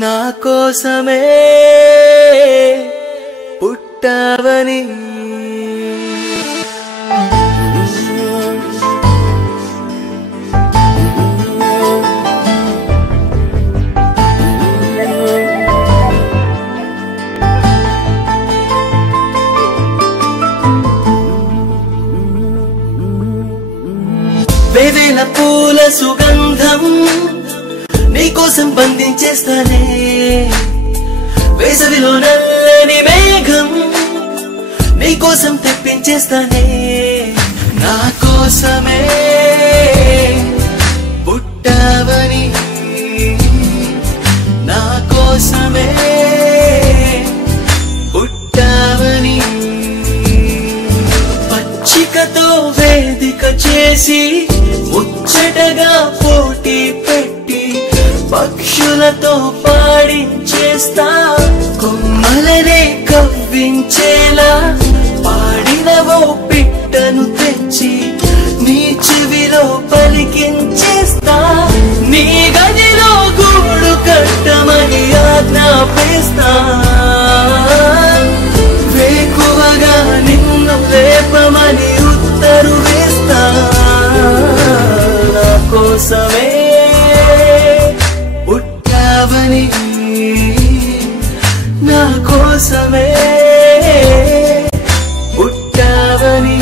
నా కోసమే పుట్టావని. వేవేల పూల సుగంధం కోసం బంధించేస్తానే. వేసవిలో నల్లని మేఘం నీకోసం తెప్పించేస్తానే. నా కోసమే పుట్టావని నా కోసమే పుట్టావని. పచ్చికతో వేదిక చేసి ముచ్చటగా పోటీ పెట్టి పక్షులతో పాడించేస్తా కొమ్మలనే కవ్వించే కానీ నా కోసమే పుట్టావని